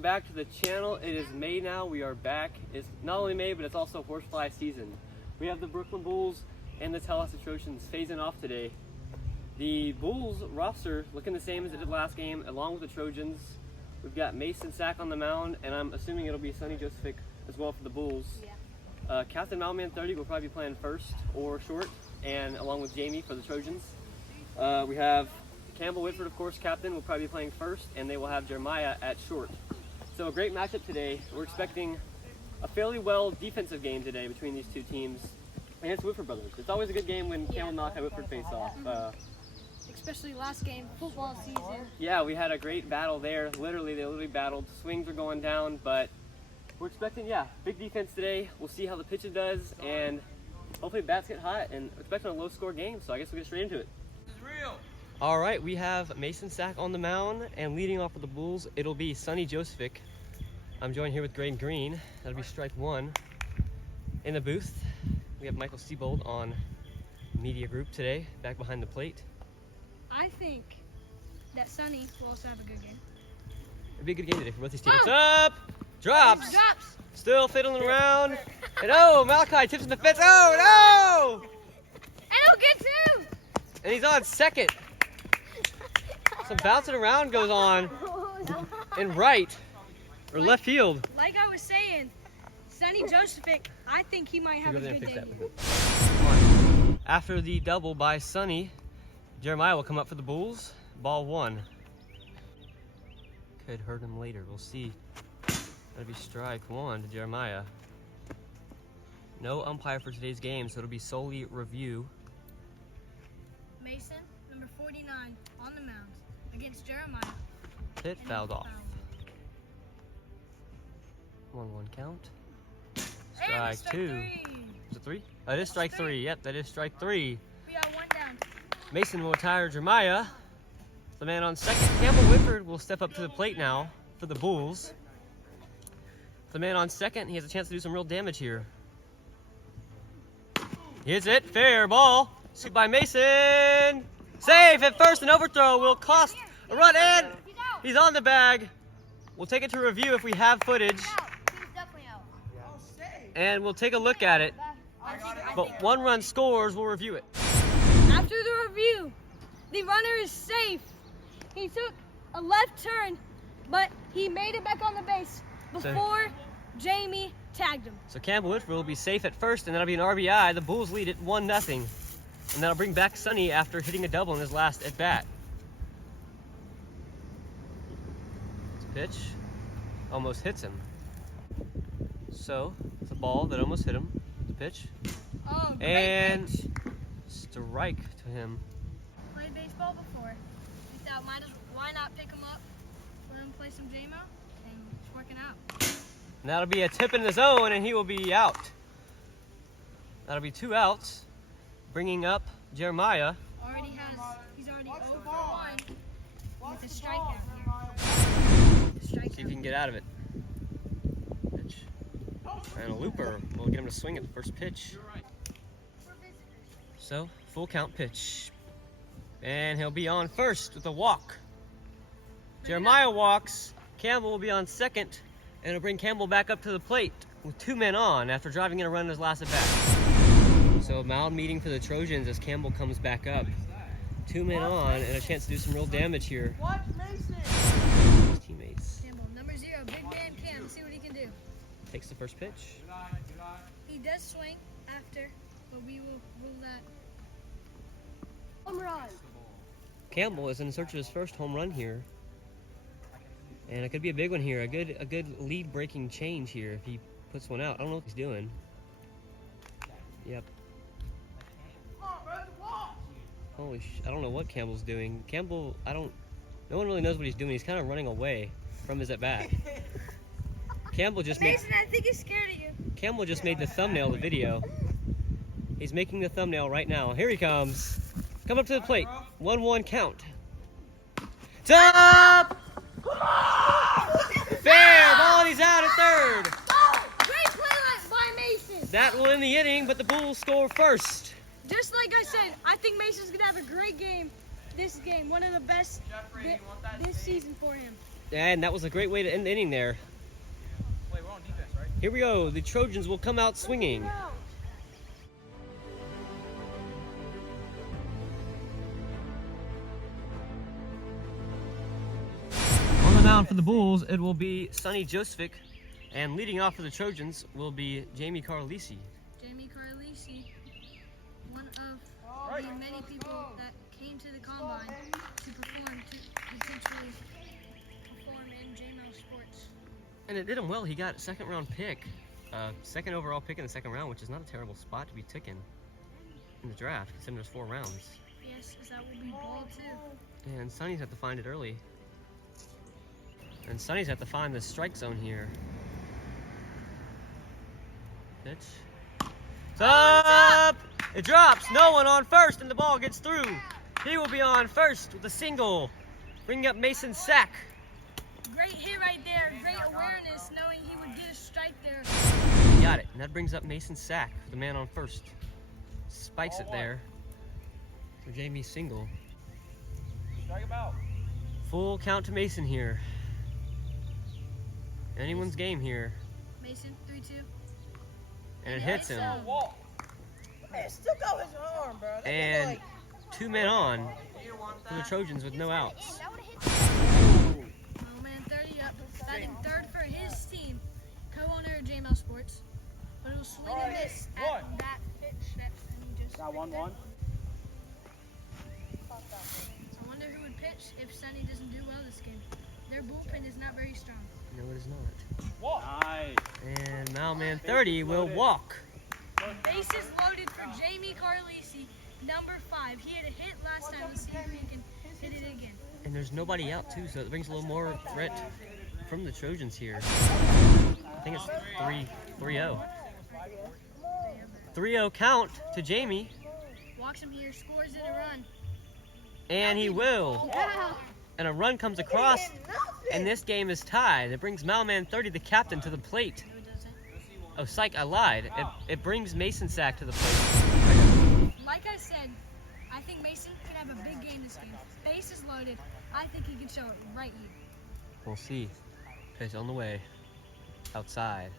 welcome back to the channel. It is May now, we are back. It's not only May, but it's also horsefly season. We have the Brooklyn Bulls and the Tallahassee Trojans phasing off today. The Bulls roster looking the same as it did last game, along with the Trojans. We've got Mason Sack on the mound, and I'm assuming it'll be Sonny Josephic as well for the Bulls. Yeah. Captain Mountain 30 will probably be playing first or short, and along with Jamie for the Trojans. We have Campbell Whitford, of course, captain, will probably be playing first, and they will have Jeremiah at short. So a great matchup today. We're expecting a fairly well defensive game today between these two teams against Whitford brothers. It's always a good game when Campbell Knock and Whitford face off. Especially last game, football season. Yeah, we had a great battle there. They literally battled. Swings are going down, but we're expecting, big defense today. We'll see how the pitcher does, and hopefully bats get hot, and expecting a low-score game, so I guess we'll get straight into it. This is real. All right, we have Mason Sack on the mound, and leading off with the Bulls, it'll be Sonny Josephic. I'm joined here with Graydon Green. That'll be strike one. In the booth, we have Michael Seabold on Media Group today, back behind the plate. I think that Sonny will also have a good game. It'll be a good game today for both these teams. Up! Drops! Drops! Still fiddling around. And Malachi tips in the fence. Oh, no! And he'll get two! And he's on second. Some bouncing around goes on in right or left field. Like I was saying, Sonny Josephic, I think he might have a good game. After the double by Sonny, Jeremiah will come up for the Bulls. Ball one. Could hurt him later. We'll see. That'll be strike one to Jeremiah. No umpire for today's game, so it'll be solely review. Mason, number 49, on the mound against Jeremiah. Hit fouled off. 1-1 count. Strike two. Is it three? Oh, it is strike three. Yep, that is strike three. We are one down. Mason will retire Jeremiah. The man on second. Campbell Whitford will step up to the plate now for the Bulls. The man on second, he has a chance to do some real damage here. Hits it, fair ball. Scooped by Mason. Safe at first, an overthrow will cost a run in. He's on the bag. We'll take it to review if we have footage. And we'll take a look at it. But one run scores, we'll review it. After the review, the runner is safe. He took a left turn, but he made it back on the base before Jamie tagged him. So Campbell Whitford will be safe at first, and that'll be an RBI. The Bulls lead it 1-0. And that'll bring back Sonny after hitting a double in his last at-bat. Pitch almost hits him. So it's a ball that almost hit him. The pitch. Oh, great and pitch. Strike to him. Played baseball before. We thought, why not pick him up, let him play some JMO, and it's working out. And that'll be a tip in the zone, and he will be out. That'll be 2 outs, bringing up Jeremiah. He's already 0 for 1 with a strikeout here. See if he can get out of it. Pitch. And a looper will get him to swing at the first pitch. So, full count pitch. And he'll be on first with a walk. Jeremiah walks. Campbell will be on second. And it'll bring Campbell back up to the plate with 2 men on after driving in a run in his last at-bat. So a mild meeting for the Trojans as Campbell comes back up. 2 men on and a chance to do some real damage here. Watch Mason. His teammates. Campbell, number 0, big man Cam. See what he can do. Takes the first pitch. He does swing after, but we will rule that. Home run. Campbell is in search of his first home run here. And it could be a big one here. A good lead-breaking change here if he puts one out. I don't know what he's doing. Yep. Holy I don't know what Campbell's doing. Campbell, no one really knows what he's doing. He's kind of running away from his at-bat. Campbell just made... Mason, I think he's scared of you. Campbell just made the thumbnail of the video. He's making the thumbnail right now. Here he comes. Come up to the plate. 1-1 count. Top! Fair ball, and he's out at third. Oh, great play by Mason. That will end the inning, but the Bulls score first. Just like I said, I think Mason's going to have a great game this game. One of the best this season for him. And that was a great way to end the inning there. Wait, we're on defense, right? Here we go. The Trojans will come out swinging. On the mound for the Bulls, it will be Sonny Josephic. And leading off for the Trojans will be Jamie Carlisi. Jamie Carlisi, one of the many people that came to the combine to potentially perform in JML sports. And it did him well. He got a second round pick, second overall pick in the second round, which is not a terrible spot to be taken in the draft, considering there's 4 rounds. Yes, because that will be ball too. And Sonny's have to find it early. And Sonny's have to find the strike zone here. Pitch. It's up! It drops. No one on first, and the ball gets through. He will be on first with a single, bringing up Mason Sack. Great hit right there. Great awareness, knowing he would get a strike there. He got it, and that brings up Mason Sack, the man on first. Spikes it there for Jamie's single. Strike him out. Full count to Mason here. Anyone's game here. Mason, 3-2. And it hits him. Walk. Man, still got his arm, bro. That nigga, And like, 2 men on for the Trojans with no outs. Oh man, 30 up. Batting third for his team. Co-owner of JML Sports. But it was swinging this at that pitch that he just Got 1-1. I wonder who would pitch if Sonny doesn't do well this game. Their bullpen is not very strong. No, it is not. Walk. Nice. And Malman 30 will walk. Bases loaded for Jamie Carlisi, number 5. He had a hit last time. Let's see if he can hit it again. And there's nobody out too, so it brings a little more threat from the Trojans here. I think it's 3-0. 3-0 count to Jamie, Walks him here, scores in a run. and he will. Wow. And a run comes across, and this game is tied. It brings Malman 30, the captain, to the plate. No, it doesn't. Oh, psych, I lied. It brings Mason Sack to the plate. Like I said, I think Mason can have a big game this game. Bases loaded. I think he can show it right here. We'll see. Pitch on the way. Outside.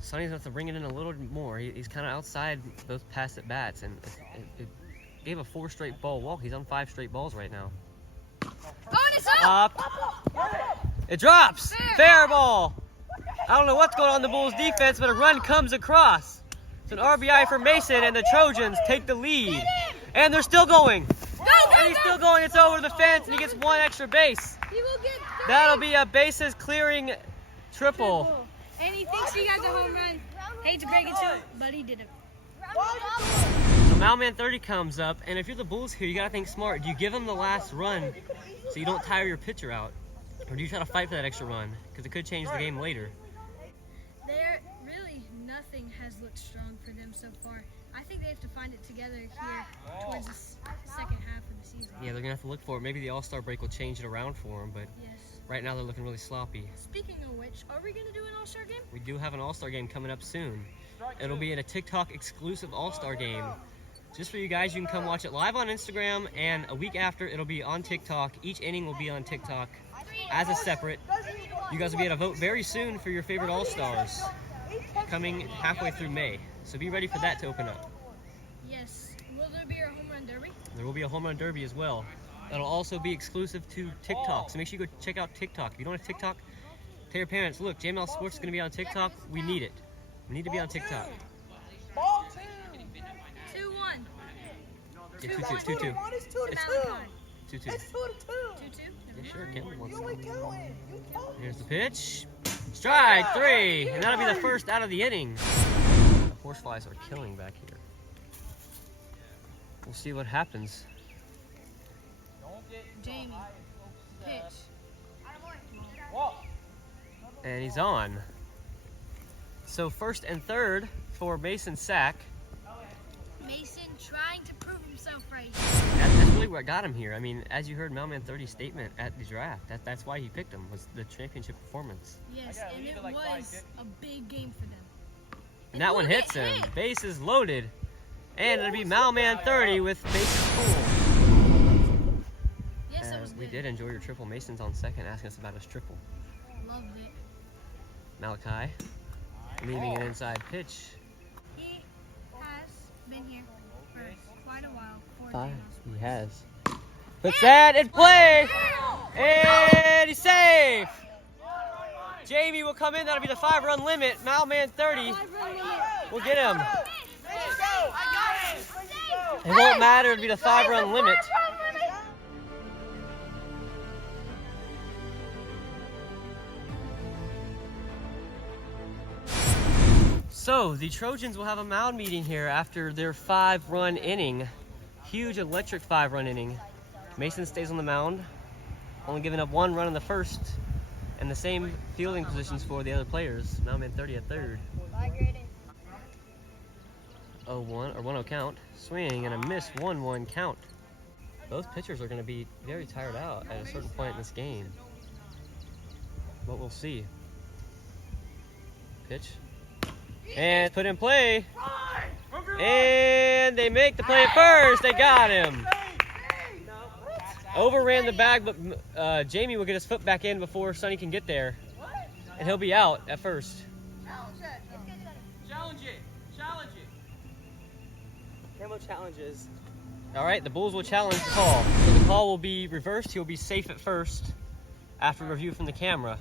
Sonny's going to have to bring it in a little more. He's kind of outside those past at bats, and it gave a 4 straight ball walk. He's on 5 straight balls right now. Bonus up! Up. It drops. Fair ball. I don't know what's going on in the Bulls defense, but a run comes across. It's an RBI for Mason, and the Trojans take the lead. And they're still going. And he's still going. It's over the fence, and he gets 1 extra base. He will get 3. That'll be a bases clearing triple. And he thinks he got the home run. Hate to break it to him, but he did it. So Malman 30 comes up, and if you're the Bulls here, you gotta think smart. Do you give him the last run so you don't tire your pitcher out? Or do you try to fight for that extra run? Because it could change the game later. There, really, nothing has looked strong for them so far. I think they have to find it together here towards the second half of the season. Yeah, they're gonna have to look for it. Maybe the All-Star break will change it around for them, but Yes. right now they're looking really sloppy. Speaking of which, are we going to do an All-Star game? We do have an All-Star game coming up soon. It'll be in a TikTok exclusive All-Star game. Just for you guys, you can come watch it live on Instagram, and a week after, it'll be on TikTok. Each inning will be on TikTok as a separate. You guys will be able to vote very soon for your favorite All-Stars, coming halfway through May. So be ready for that to open up. Yes. Will there be a home run derby? There will be a home run derby as well. That'll also be exclusive to TikTok. So make sure you go check out TikTok. If you don't have TikTok, tell your parents, look, JML Sports is going to be on TikTok. We need it. We need to be on TikTok. ball 2. 2-1. Yeah, 2-2. What is 2 to 2? Malachi. 2-2. It's 2 to 2. 2-2. Yeah, sure, Kim. You ain't counting. You counting. Here's the pitch. Strike 3. And that'll be the first out of the inning. The horseflies are killing back here. We'll see what happens. Jamie. Pitch. And he's on. So first and third for Mason Sack. Mason trying to prove himself right. That's really what got him here. I mean, as you heard Malman 30's statement at the draft, that's why he picked him, was the championship performance. Yes, and it was a big game for them. And that one hits him. Bases loaded. And it'll be Malman 30 with bases full. Yes, that was We We did enjoy your triple. Mason's on second, asking us about his triple. Loved it. Malachi leaving an inside pitch. He has been here for quite a while. He has. Puts that in play, and he's safe. Jamie will come in. That'll be the 5-run limit. Malman 30. We'll get him. It won't matter. It'll be the 5-run limit. So the Trojans will have a mound meeting here after their 5-run inning. Huge electric 5-run inning. Mason stays on the mound, only giving up 1 run in the first, and the same fielding positions for the other players. Malman 30 at third. 1-0 count. Swing and a miss, 1-1 count. Both pitchers are going to be very tired out at a certain point in this game. But we'll see. Pitch. And put in play. And they make the play at first. They got him. Overran the bag, but Jamie will get his foot back in before Sonny can get there. And he'll be out at first. Challenge it. Challenge it. Camo challenges. All right, the Bulls will challenge the call. So the call will be reversed. He'll be safe at first after review from the camera.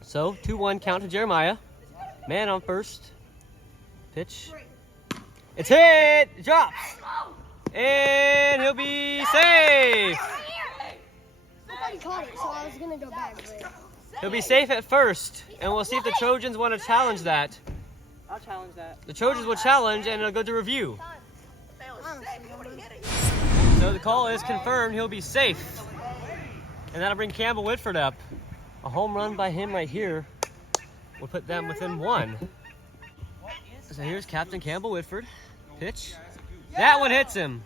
So 2-1 count to Jeremiah. Man on first. Pitch. It's hit. It drops. And he'll be safe. Somebody caught it, so I was gonna go back. He'll be safe at first. And we'll see if the Trojans want to challenge that. I'll challenge that. The Trojans will challenge and it'll go to review. So the call is confirmed. He'll be safe. And that'll bring Campbell Whitford up. A home run by him right here will put them within 1. So here's Captain Campbell Whitford. Pitch. That one hits him.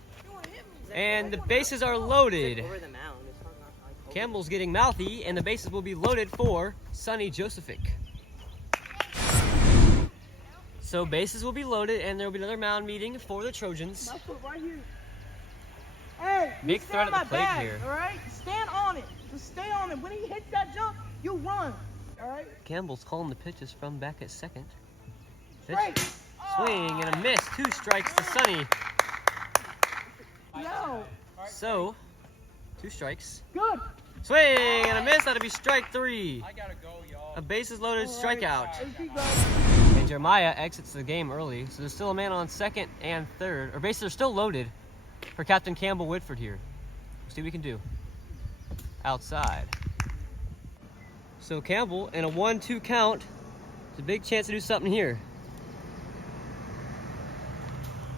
And the bases are loaded. Over the mound. It's not like Campbell's getting mouthy, and the bases will be loaded for Sonny Josephic. So bases will be loaded, and there will be another mound meeting for the Trojans. Right here. Hey, Big you threat stand at the my plate bag, here. All right, stand on it. Just stay on it. When he hits that jump, you run. All right. Campbell's calling the pitches from back at second. Pitch. Straight. Swing and a miss. 2 strikes to Sonny. No. So, 2 strikes. Good. Swing and a miss. That'll be strike 3. I gotta go, y'all. A bases loaded strikeout. Keep going. And Jeremiah exits the game early, so there's still a man on second and third. Or bases are still loaded for Captain Campbell Whitford here. We'll see what we can do. Outside. So Campbell, in a 1-2 count, it's a big chance to do something here.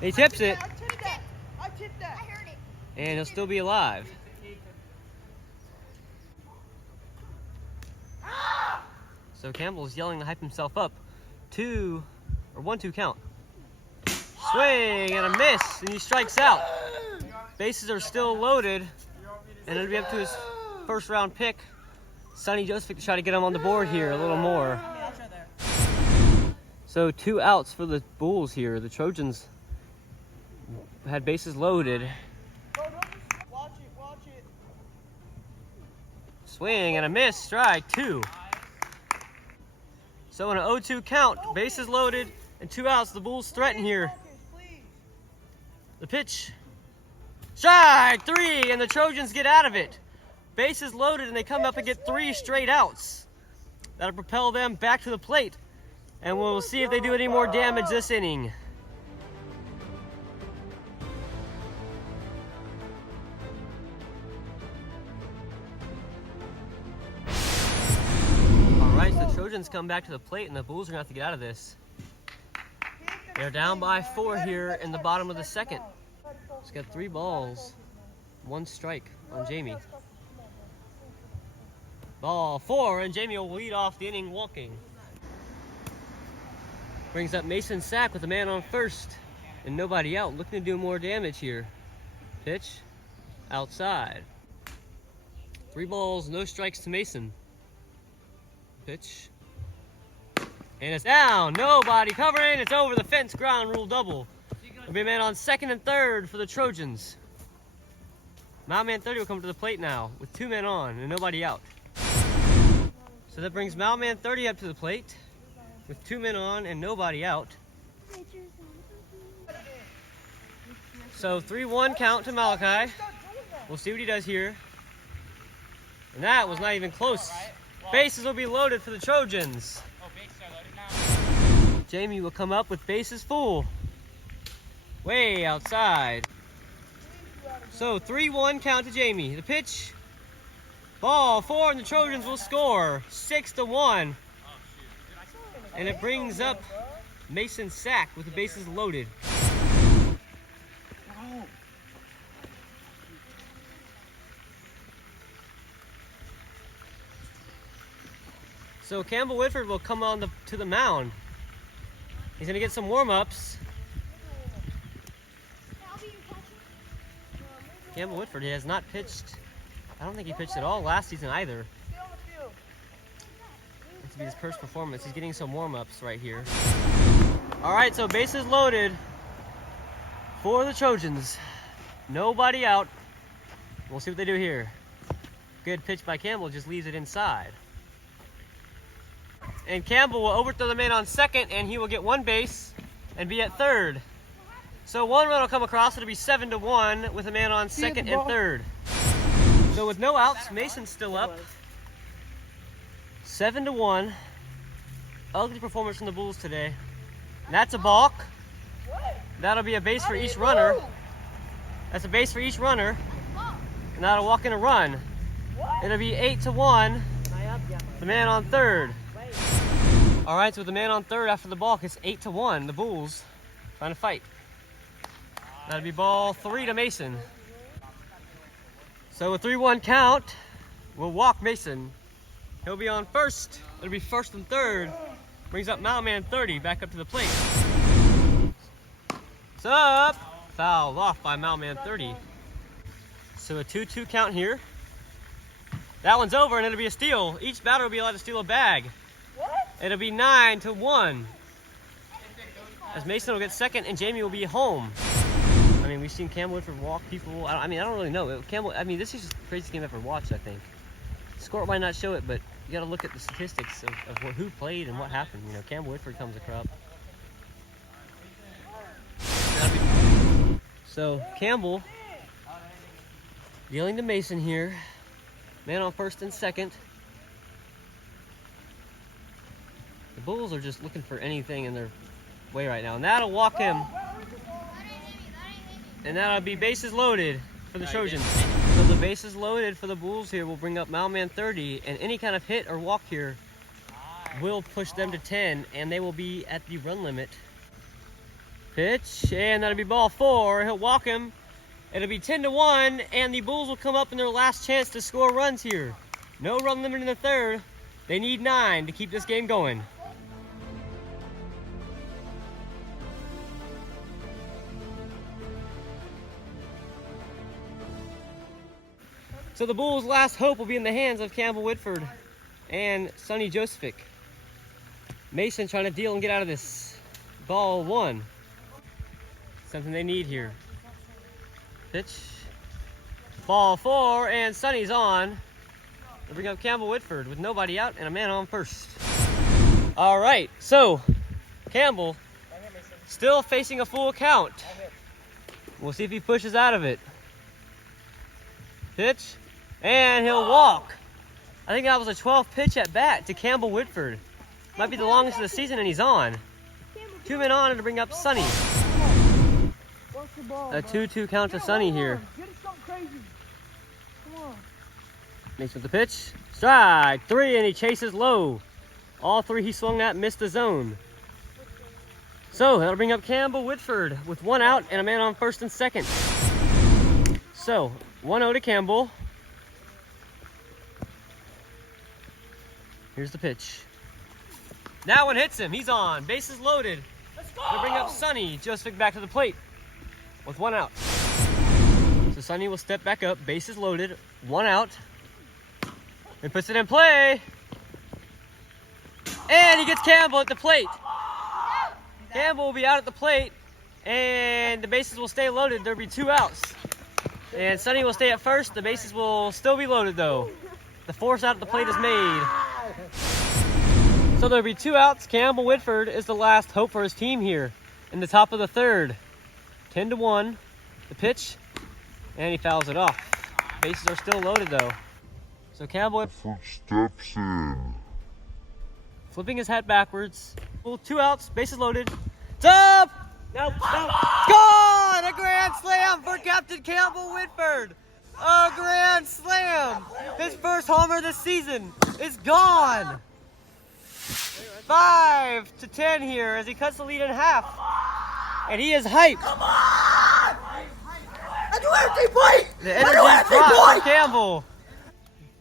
He tips it, I tipped that. I tipped that. and he'll still be alive. So Campbell's yelling to hype himself up. 1-2 count. Swing and a miss, and he strikes out. Bases are still loaded, and it'll be up to his first round pick, Sonny Joseph, to try to get him on the board here a little more. So 2 outs for the Bulls here. The Trojans had bases loaded. Watch it. Swing and a miss, strike 2. So in an 0-2 count, bases loaded and 2 outs. The Bulls threaten here. The pitch. Strike 3, and the Trojans get out of it. Bases loaded, and they come up and get 3 straight outs. That'll propel them back to the plate. And we'll see if they do any more damage this inning. Alright, so the Trojans come back to the plate, and the Bulls are going to have to get out of this. They're down by 4 here in the bottom of the second. He's got 3 balls, 1 strike on Jamie. Ball 4, and Jamie will lead off the inning walking. Brings up Mason Sack with a man on first and nobody out, looking to do more damage here. Pitch, outside. 3 balls, no strikes to Mason. Pitch, and it's down. Nobody covering. It's over the fence. Ground rule double. There'll be a man on second and third for the Trojans. Mailman 30 will come to the plate now with 2 men on and nobody out. So that brings Mailman 30 up to the plate with 2 men on and nobody out. So 3-1 count to Malachi. We'll see what he does here. And that was not even close. Bases will be loaded for the Trojans. Jamie will come up with bases full. Way outside. So 3-1 count to Jamie. The pitch. Ball 4 and the Trojans will score 6-1. And it brings up Mason Sack with the bases loaded. So Campbell Whitford will come on to the mound. He's gonna get some warm-ups. Campbell Whitford, he has not pitched. I don't think he pitched at all last season either. This will be his first performance. He's getting some warm-ups right here. All right, so bases loaded for the Trojans. Nobody out. We'll see what they do here. Good pitch by Campbell, just leaves it inside. And Campbell will overthrow the man on second, and he will get 1 base and be at third. So 1 run will come across. It'll be 7-1 with a man on second and third. So with no outs, Mason's still up. 7-1. Ugly performance from the Bulls today. And that's a balk. That'll be a base for each runner. That's a base for each runner. And that'll walk in a run. It'll be 8-1. The man on third. All right, so with the man on third after the balk, it's 8-1. The Bulls trying to fight. That'll be ball 3 to Mason. So a 3-1 count, we'll walk Mason. He'll be on first. It'll be first and third. Brings up Mailman 30 back up to the plate. It's up. Fouled off by Mailman 30. So a 2-2 count here. That one's over and it'll be a steal. Each batter will be allowed to steal a bag. It'll be 9-1. As Mason will get second and Jamie will be home. I mean, we've seen Campbell Whitford walk people. I don't really know. This is just the craziest game I've ever watched, I think. The score might not show it, but you got to look at the statistics of who played and what happened. You know, Campbell Whitford comes across. So Campbell dealing to Mason here. Man on first and second. The Bulls are just looking for anything in their way right now. And that'll walk him. And that'll be bases loaded for the Trojans. So the bases loaded for the Bulls here will bring up Mailman 30. And any kind of hit or walk here will push them to 10. And they will be at the run limit. Pitch. And that'll be ball 4. He'll walk him. It'll be 10-1. And the Bulls will come up in their last chance to score runs here. No run limit in the third. They need 9 to keep this game going. So the Bulls' last hope will be in the hands of Campbell Whitford and Sonny Josephic. Mason trying to deal and get out of this. Ball 1. Something they need here. Pitch. Ball 4, and Sonny's on. They bring up Campbell Whitford with nobody out and a man on first. All right, so Campbell still facing a full count. We'll see if he pushes out of it. Pitch. And he'll walk. I think that was a 12th pitch at bat to Campbell Whitford. Might be the longest of the season, and he's on. 2 men on to bring up Sonny. A 2-2 count to Sonny here. Makes with the pitch. Strike 3, and he chases low. All 3 he swung at missed the zone. So that'll bring up Campbell Whitford with 1 out and a man on first and second. So 1-0 to Campbell. Here's the pitch. That one hits him. He's on. Bases loaded. They'll bring up Sonny Josephic back to the plate with 1 out. So Sonny will step back up. Bases loaded. 1 out. And puts it in play. And he gets Campbell at the plate. Campbell will be out at the plate. And the bases will stay loaded. There'll be 2 outs. And Sonny will stay at first. The bases will still be loaded though. The force out at the plate is made. So there'll be 2 outs. Campbell Whitford is the last hope for his team here in the top of the 3rd. 10-1, the pitch, and he fouls it off. Bases are still loaded though. So Campbell Whitford steps in. Flipping his hat backwards. 2 outs, bases loaded. It's up! Nope, nope. Gone! A grand slam for Captain Campbell Whitford. A grand slam. His first homer this season is gone. 5-10 here as he cuts the lead in half. And he is hyped. Come on! I do everything, boy! The energy drops for Campbell.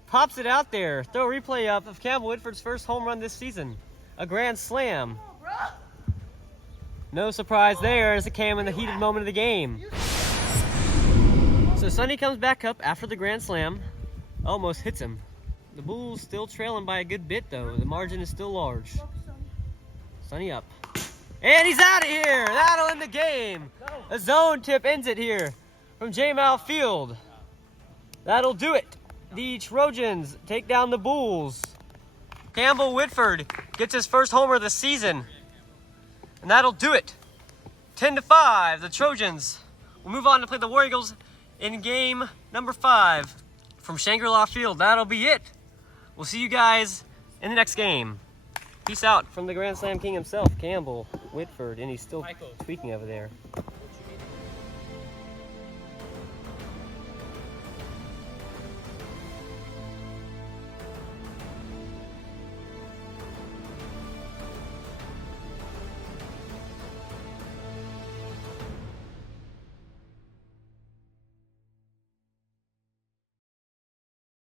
Pops it out there. Throw a replay up of Campbell Whitford's first home run this season. A grand slam. No surprise there as it came in the heated moment of the game. So Sonny comes back up after the grand slam. Almost hits him. The Bulls still trailing by a good bit though. The margin is still large. Sonny up. And he's out of here! That'll end the game. A zone tip ends it here from J-Mal Field. That'll do it. The Trojans take down the Bulls. Campbell Whitford gets his first homer of the season. And that'll do it. 10-5, the Trojans will move on to play the War Eagles in game number 5 from Shangri-La Field. That'll be it. We'll see you guys in the next game. Peace out from the Grand Slam King himself, Campbell Whitford, and he's still tweaking over there.